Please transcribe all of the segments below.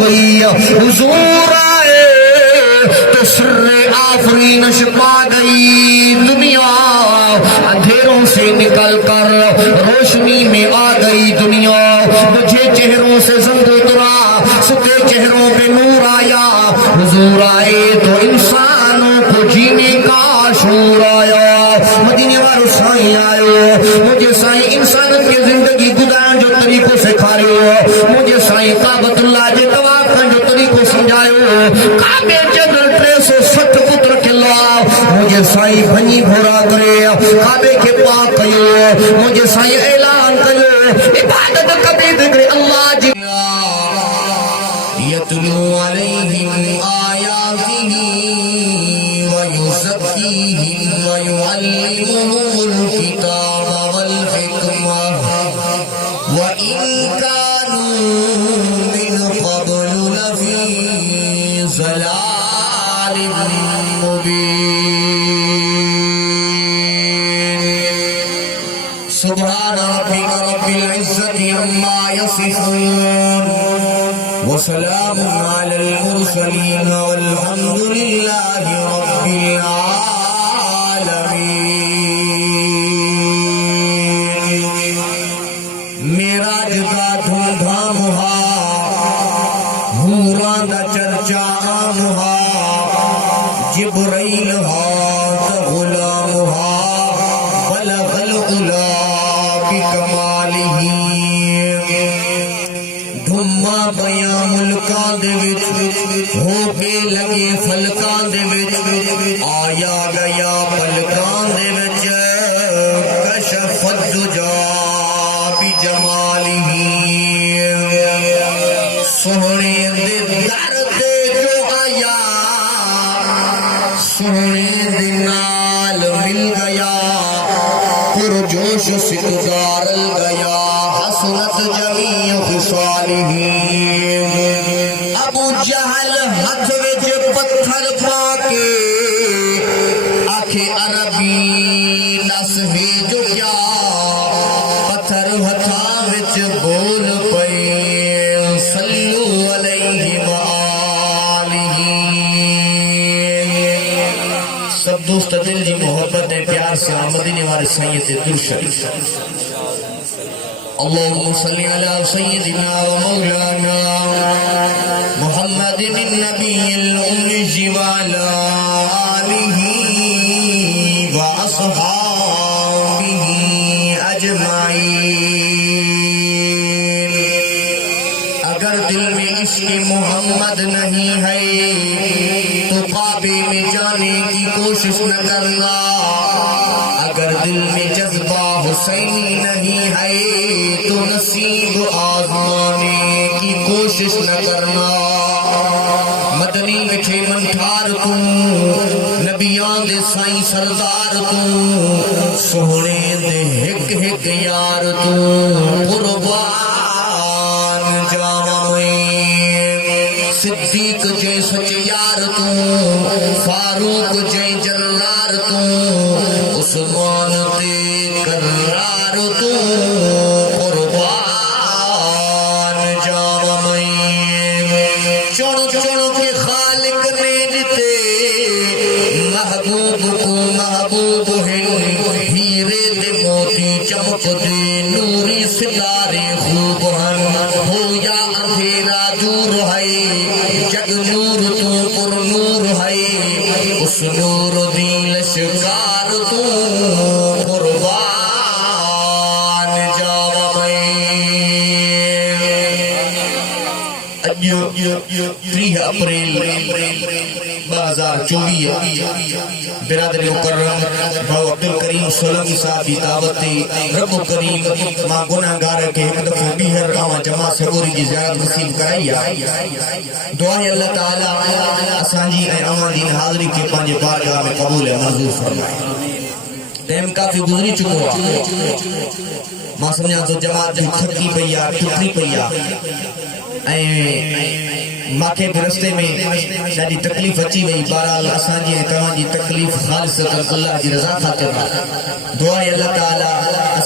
وئی حضور آئے تو سر آفرینش پا گئی دنیا اندھیروں سے نکل کر روشنی میں آ گئی دنیا مجھے چہروں سے زنگ اترا ستے چہروں پہ نور آیا حضور آئے تو انسانوں کو جینے کا شعور آیا مدینے والوں سائیں آئے مجھے سائیں انسانوں کی زندگی گزارن جو طریقوں سے کھارے ہو مجھے سائیں کعبۃ اللہ جے طواف کرن جو طریقوں سمجھائے کعبے جدل 360 پتر کھلا مجھے سائیں بھنی گھوڑا کرے کعبے کے پاک کیو مجھے سائیں اعلان کیو عبادت کبھی ذکر اللہ جی یتلو علیہم آیاتہ ویزکیہم ویعلمہم الکتاب والحکمہ وَإِن كَانُوا مِن قَبْلُ لَفِي ضَلَالٍ مُبِينٍ سبحان ربك رب العزة عما يصفون وسلام على المرسلين والحمد لله رب العالمين معراج کا دھوم دھام ہوا حوراں دا چرچا عام ہوا جبرائیل ہاتھ غلام ہوا بلغ العلا بکمالہ دھما پیا ملکاں دے وچ ہو کے لگے فلکاں دے وچ آیا گیا پلکاں دے وچ کشف الدجا بجمالہ سونے دے در تے جو آیا سونے دے نال مل گیا پرجوش ستدارل گیا حسنت جمیع خصالہ ابو جہل ہتھ وچ پتھر پا کے آکھے عربی نس ہے جو کیا پتھر ہتھاں وچ بول پئے صلو علیہ وآلہ سب دوست دل جی محبت پیار سے مدینے والے سید درشد اللهم صل على سيدنا ومولانا محمد النبي الأمي وعلى آله وأصحابه أجمعين اگر دل میں عشق محمد نہیں ہے تو کعبے میں جانے کی کوشش نہ کرنا اگر دل میں جذبہ حسینی نہیں ہے تو نصیب آزمانے کی کوشش نہ کرنا مدنی مٹھے منٹھار تو نبیان دے سائیں سردار تو سونے دے ہک ہک یار تو قربان جاویں صدیق جے سچ یار تو فاروق جے جلار تو عثمان تے کرار تو قربان جاویں چڑ چڑ کے خالق نے جتے محبوب کو محبوب ہے ہیرے دے موتی چمک دے نوری ستارے خوب ہو یا اندھیرا دور ہے جگ نور تو پر نور ہے اس نور دی لشکار تو قربان جاویں 30 اپریل 2024 برادر مکرم بھاؤ عبدالکریم سولمی صاحب کی دعوت رب کریم ماں گناہگار کے ایک دفعہ بیہر آوان جماع سے اوری کی زیارت نصیب کرائی دعائیں اللہ تعالی اسانجی اے آوان دین حاضری کے پانچ بارگاہ میں قبول منظور فرمائے ٹائم کافی گزری چکو ماں سمجھا تو جماعت تھکی پیا ٹکری پیا ماکے کے رستے میں ڈاڈی تکلیف اچی وئی بہرحال اساں جی تواں جی تکلیف خالص اللہ جی رضا خاطر دعا ہے اللہ تعالی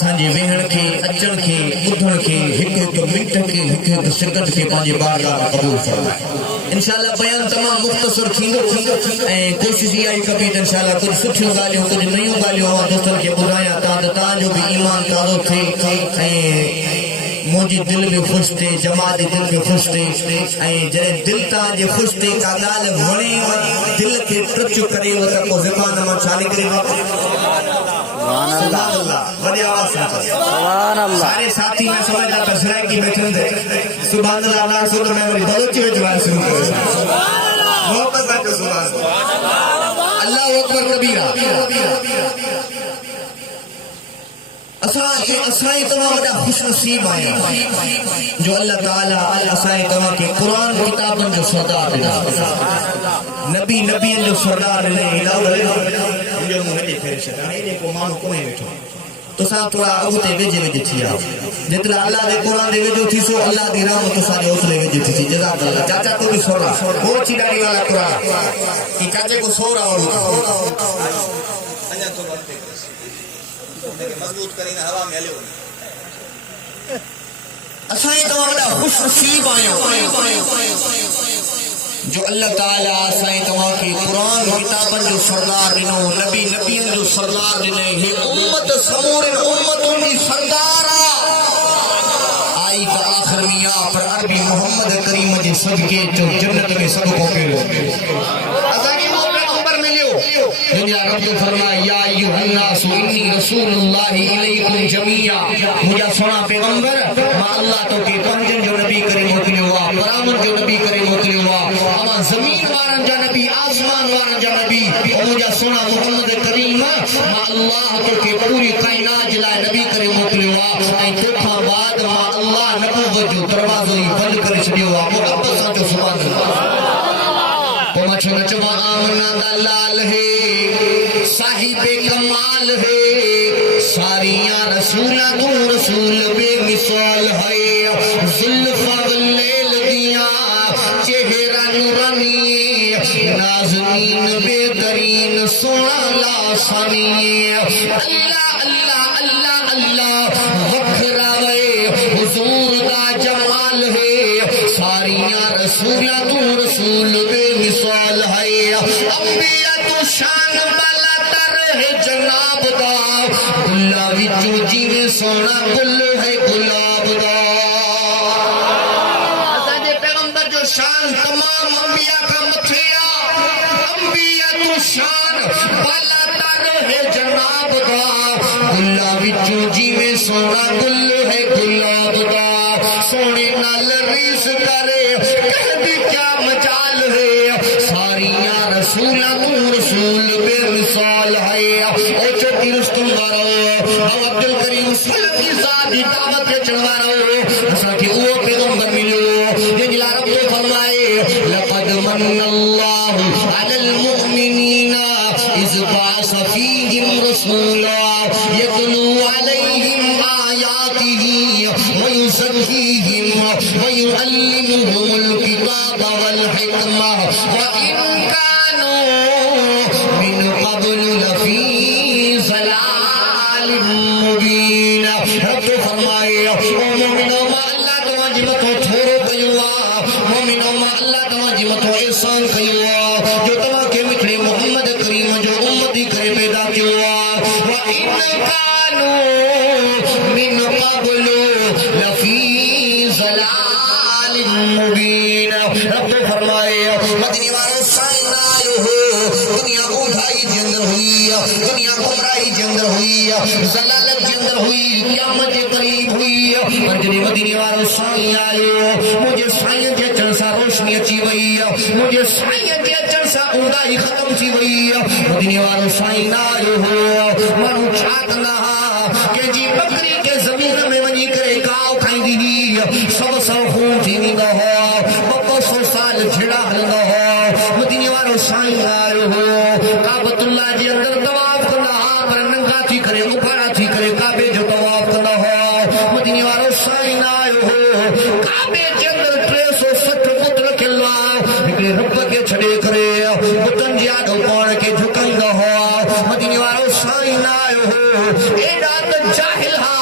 اسانجے وہن کے اچن کے بدھن کے ایک ایک منٹ کے ایک ایک سیکنڈ کے پانچے بارگاہ قبول فرمائے انشاءاللہ بیان تمام مختصر تھیندو کوشش یہ آئی کبھی انشاءاللہ کچھ سٹھیوں گالیوں کچھ نیوں گالیوں دوستن کے بدھایا تا جو بھی ایمان تازو تھے مجھے دل بھی خوش تھے جماعت دل بھی خوش تھے جڑے دل تا جے خوش تھے کا گال ونے دل کے ٹچ کرے وہ تا کو زبان میں چالے کرے سبحان اللہ بڑی آواز سے سبحان اللہ سارے ساتھی میں سمجھا تشریح کی بیٹھن دے سبحان اللہ اللہ رسول میں میری بلوچی میں جوان شروع کرے سبحان اللہ محمد صاحب سبحان اللہ اکبر کبیرہ اسائیں تمام وڈا خوش نصیب آئے جو اللہ تعالیٰ اسائیں تمام کے قرآن کتابن جو سردار دینا نبی جو سردار دینا علاوہ جو مہدے پھر شکا ہے کو مانو کوئی بیٹھو تو ساں تھوڑا اوتے ویجے تھی آؤ جتنا اللہ دے قرآن دے ویجو تھی سو اللہ دی رحمت سارے اوتلے ویجے تھی جزاک اللہ چاچا تو بھی سورا وہ چیڑاڑی والا قرآن کہ چاچے کو سورا ہوگا انجا تو بڑھتے مضبوط کریں ہوا میں ہلو اسائیں تمام وڈا خوش نصیب آیا جو اللہ تعالیٰ اسائیں تمام کی قرآن کتابن جو سردار دنو نبیین جو سردار دنے یہ امت سمور امتوں کی سردار آئی کا آخر میاں پر عربی محمد کریم جی صدقے جو جنت میں سب کو پیرو دنیا رب فرمائے یا ایوہ الناس انی رسول اللہ علیکم جمیعہ مجھا سنا پیغمبر ما اللہ تو کے پنجن جو نبی کرے موکلے ہوا برامن جو نبی کرے موکلے ہوا اما زمین وارن جا نبی آسمان وارن جا نبی مجھا سنا محمد کریم ما اللہ تو کے پوری کائنات جلائے نبی کرے موکلے ہوا اے توکھا بعد ما اللہ نبوت جو دروازو ہی بند کرے چھڑے ہوا مقبض جو سبحان اللہ پمچھن چوا آمنا دلال ہے صاحب کمال ہے ساریاں رسولہ تو رسول بے مثال ہے زلفہ واللیل دیا چہرہ نورانی نازنین بہترین سونا لاسانی اللہ اللہ اللہ اللہ وکھراوے حضور دا جمال ہے ساریاں رسولہ تو رسول بے مثال ہے انبیاء تو شان بالا تر ہے جناب دا گلہ وچو جیوے سونا گل ہے گلاب دا اساجے پیغمبر جو شان تمام انبیاء کا متھیا انبیاء تو شان بالا تر ہے جناب دا گلہ وچو جیوے سونا گل ہے گلاب دا سونے نال ریس کرے کہہ دی کیا مجال ہے ساریاں رسولہ تو رسول بے مثال ہے او چوکی رستم بارو او عبدالکریم سلطی ذاتی دعوت کے چڑھوا رہو اسا کی او پیغمبر ملو یہ جلا رب نے فرمائے لقد من اللہ علی المؤمنین اذ بعث فیہم رسولا یتلو علیہم آیاتہ ویزکیہم ویعلمہم الکتاب والحکمہ وَإِن كَانُوا مِن قَبْلُ لَفِي ضَلَالٍ مُبِينٍ رب فرمائے او مومنوں ما اللہ تمہاری متو تھورو کیوا مومنوں ما اللہ تمہاری متو احسان کیوا جو تمہاں کے مٹھڑے محمد کریم جو امتی کرے پیدا کیوا وَإِن كَانُوا مِن قَبْلُ لَفِي ضَلَالٍ مُبِينٍ رب فرمائے مدنی والے سائن آئے ہو دنیا اٹھائی جندر ہوئی دنیا گمرائی جندر ہوئی ضلالت جندر ہوئی قیامت قریب ہوئی مدنی والے سائن آئے ہو مجھے سائن کے چنسا روشنی اچھی وئی مجھے سائن کے چنسا اونڈائی ختم تھی وئی مدنی والے سائن آئے ہو منو چھات نہا کہ جی بکری کے زمین میں ونی کرے کاؤ کھائی دی سب خون تھی ویندہ ہو بپو سو سال جھڑا ہلندہ ہو مدینہ والو سائیں آئے ہو کعبۃ اللہ جی اندر طواف کرنا پر ننگا تھی کرے اپھاڑا تھی کرے کعبے جو طواف کرنا ہو مدینہ والو سائیں آئے ہو کعبے جی اندر 360 بت رکھلوا ہکڑے رب کے چھڑے کرے بتن جی آڈو پاڑ کے جھکندہ ہو مدینہ والو سائیں آئے ہو ایڈا تا جاہل ہاں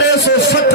360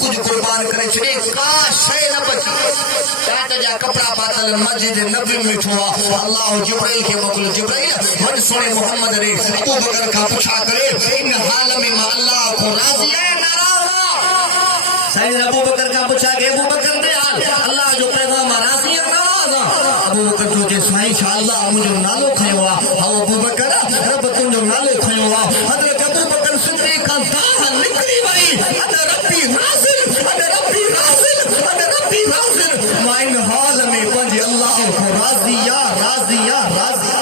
کچھ قربان کرے چھڑے کا شے نہ بچی تاتا جا کپڑا پاتل مسجد نبی میں چھوا اللہ جبرائیل کے مقل جبرائیل من سونے محمد رے ابو بکر کا پوچھا کرے ان حال میں اللہ کو راضی ہے ناراض سیدنا ابو بکر کا پوچھا کہ ابو بکر دے حال اللہ جو پیغام راضی ہے ناراض ابو بکر جو جے سائیں انشاءاللہ مجھے نالو کھیوا ہاں ابو بکر رب تنجو نالو کھیوا حضرت ابو بکر صدیق کا داہ نکلی بھائی انا ربی ناظر انا ربی ناظر انا ربی ناظر مائن حال میں پنج اللہ کو راضی یا راضی یا راضی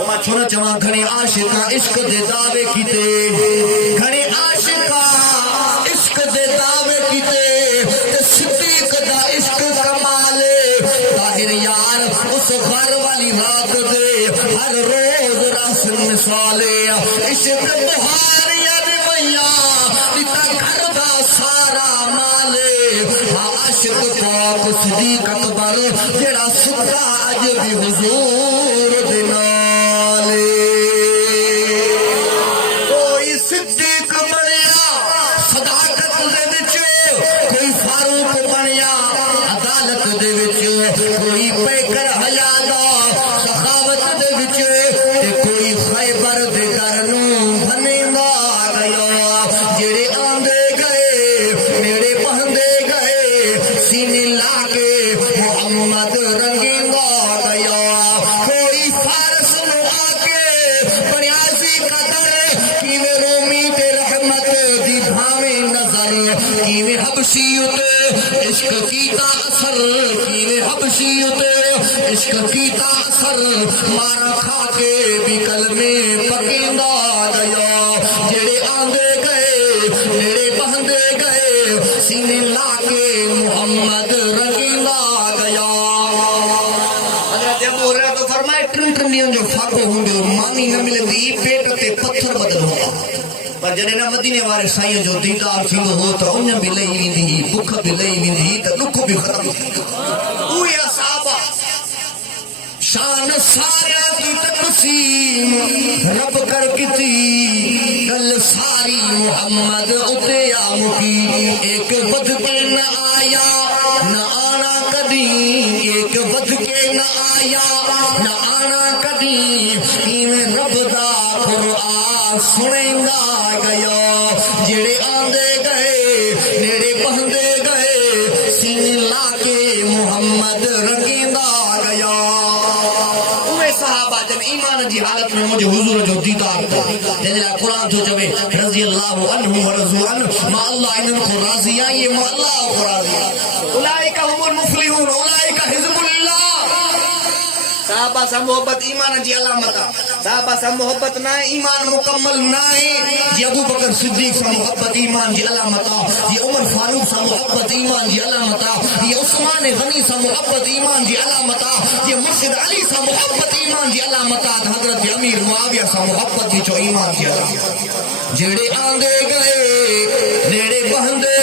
وما چھوڑا چواں گھنے عاشقاں عشق دے دعوے کیتے گھنے عاشقاں عشق دے دعوے کیتے تے صدیق دا عشق کمالے طاہر یار اس گھر والی رات دے ہر روز رس مثالے عشق بہار یاد ویا تا گھر دا سارا مالے عاشق پاک صدیق اکبر جڑا ستا اج بھی حضور دے نالے کوئی صدیق بنیا صداقت دے وچ کوئی فاروق بنیا عدالت دے وچ کوئی پیکر حیا دا سخاوت دے وچ تے کوئی خیبر دے در نوں بھنیندا گیا جڑے آندے گئے میرے پہندے گئے سینے لا کے محمد رنگیندا گیا کوئی فارس نو آ کے بنیازی قدر کیویں رومی تے رحمت دی بھاویں نظر کیویں حبشیت عشق کیتا اثر کیویں حبشیت عشق کیتا اثر مارا کھا کے بھی کلمے پکیندا گیا جڑے آندے گئے میرے بہندے گئے سینے لا کے محمد رنگیندا گیا حضرت ابو ہریرہ تو فرمائے ٹن ٹنڈیاں جو فاقو ہوندے مانی نہ ملندی پیٹ تے پتھر بدل ہوندا پر جڏهن نہ مدینے وارے سائیں جو دیدار ٿيندو هو ته ان بھی لئی ويندي بُکھ بھی لئی ويندي ته ڏک بھی ختم اوهي صحابہ شان سارا کی تقسیم رب کر کیتی کل ساری محمد اتے آمکی ایک بد کے نہ آیا نہ آنا کدی ایک بد کے نہ آیا نہ آنا کدی این رب دا قرآن سنیندا گیا جڑے آندے گئے نیڑے بہندے گئے سینے لا کے محمد رنگیندا گیا صحابہ جب ایمان جی حالت میں مجھے حضور جو دیدار تھا جنہا قرآن تو چوے رضی اللہ عنہ ورضو عنہ ما اللہ انہوں کو راضی آئیے ما اللہ کو راضی آئیے اولائکہ ہم المفلحون اولائکہ حزب اللہ صحابہ سے محبت ایمان جی علامتا صحابہ سے محبت نہ ایمان مکمل نہ یہ ابو بکر صدیق سے محبت ایمان جی علامتا یہ عمر فاروق سے محبت ایمان جی علامتا یہ عثمان غنی سے محبت ایمان جی علامتا یہ مرشد علی سے محبت ایمان جی علامتا حضرت امیر معاویہ سے محبت جی جو ایمان جی علامتا جڑے آندے گئے نیڑے بہندے